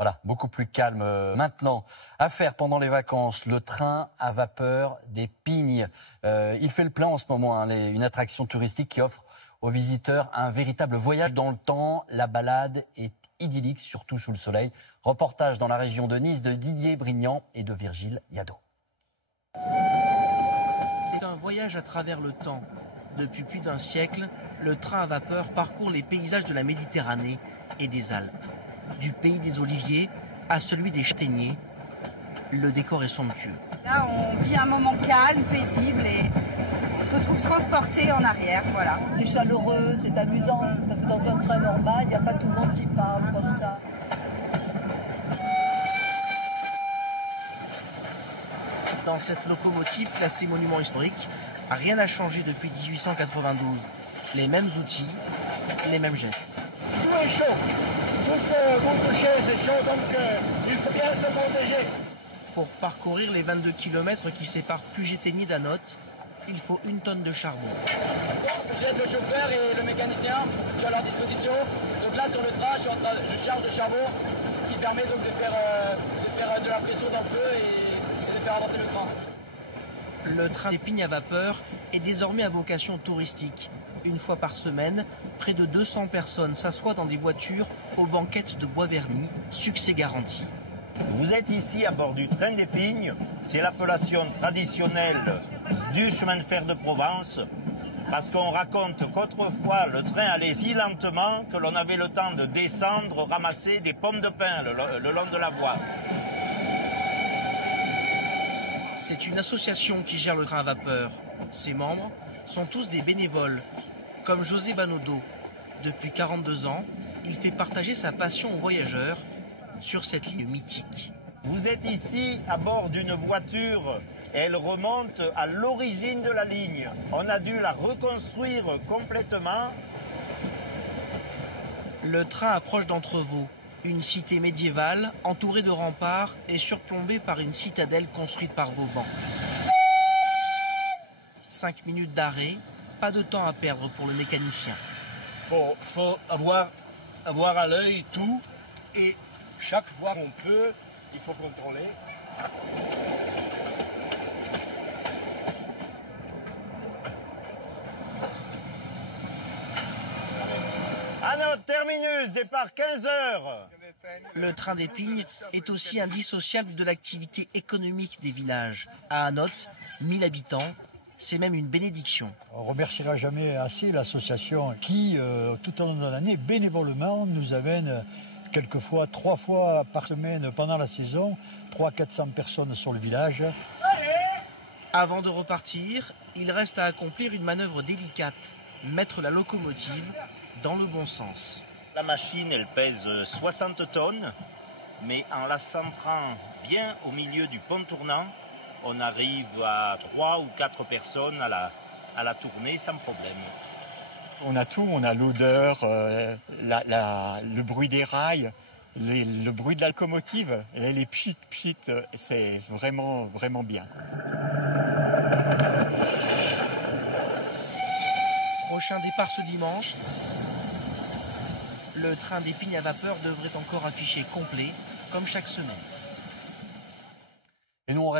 Voilà, beaucoup plus calme maintenant. À faire pendant les vacances, le train à vapeur des Pignes. Il fait le plein en ce moment, une attraction touristique qui offre aux visiteurs un véritable voyage dans le temps. La balade est idyllique, surtout sous le soleil. Reportage dans la région de Nice de Didier Brignant et de Virgile Yadot. C'est un voyage à travers le temps. Depuis plus d'un siècle, le train à vapeur parcourt les paysages de la Méditerranée et des Alpes. Du pays des oliviers à celui des châtaigniers, le décor est somptueux. Là, on vit un moment calme, paisible et on se retrouve transporté en arrière, voilà. C'est chaleureux, c'est amusant, parce que dans un train normal, il n'y a pas tout le monde qui parle comme ça. Dans cette locomotive classée monument historique, rien n'a changé depuis 1892. Les mêmes outils, les mêmes gestes. Tout est chaud. Tout ce que vous touchez, c'est chaud, donc il faut bien se protéger. Pour parcourir les 22 km qui séparent Puget-Théniers d'Anote, il faut 1 tonne de charbon. J'aide le chauffeur et le mécanicien, je suis à leur disposition. Donc là sur le train, je charge de charbon qui permet donc de faire de la pression dans le feu et de faire avancer le train. Le train des Pignes à vapeur est désormais à vocation touristique. Une fois par semaine, près de 200 personnes s'assoient dans des voitures aux banquettes de bois verni, succès garanti. Vous êtes ici à bord du train des Pignes, c'est l'appellation traditionnelle du chemin de fer de Provence, parce qu'on raconte qu'autrefois le train allait si lentement que l'on avait le temps de descendre, ramasser des pommes de pin le long de la voie. C'est une association qui gère le train à vapeur. Ses membres sont tous des bénévoles, comme José Banodo. Depuis 42 ans, il fait partager sa passion aux voyageurs sur cette ligne mythique. Vous êtes ici à bord d'une voiture et elle remonte à l'origine de la ligne. On a dû la reconstruire complètement. Le train approche d'Entrevaux, une cité médiévale entourée de remparts et surplombée par une citadelle construite par Vauban. 5 minutes d'arrêt, pas de temps à perdre pour le mécanicien. Faut avoir à l'œil tout et chaque fois qu'on peut, il faut contrôler. Anote terminus, départ 15h. Le train des Pignes est aussi indissociable de l'activité économique des villages. À Anote, 1000 habitants, c'est même une bénédiction. On ne remerciera jamais assez l'association qui, tout au long de l'année, bénévolement, nous amène quelquefois 3 fois par semaine pendant la saison, 300-400 personnes sur le village. Avant de repartir, il reste à accomplir une manœuvre délicate, mettre la locomotive dans le bon sens. La machine, elle pèse 60 tonnes, mais en la centrant bien au milieu du pont tournant, on arrive à 3 ou 4 personnes à la tournée sans problème. On a tout, on a l'odeur, le bruit des rails, le bruit de la locomotive, les pchit, c'est vraiment, vraiment bien. Prochain départ ce dimanche. Le train des Pignes à vapeur devrait encore afficher complet, comme chaque semaine. Et nous, on reste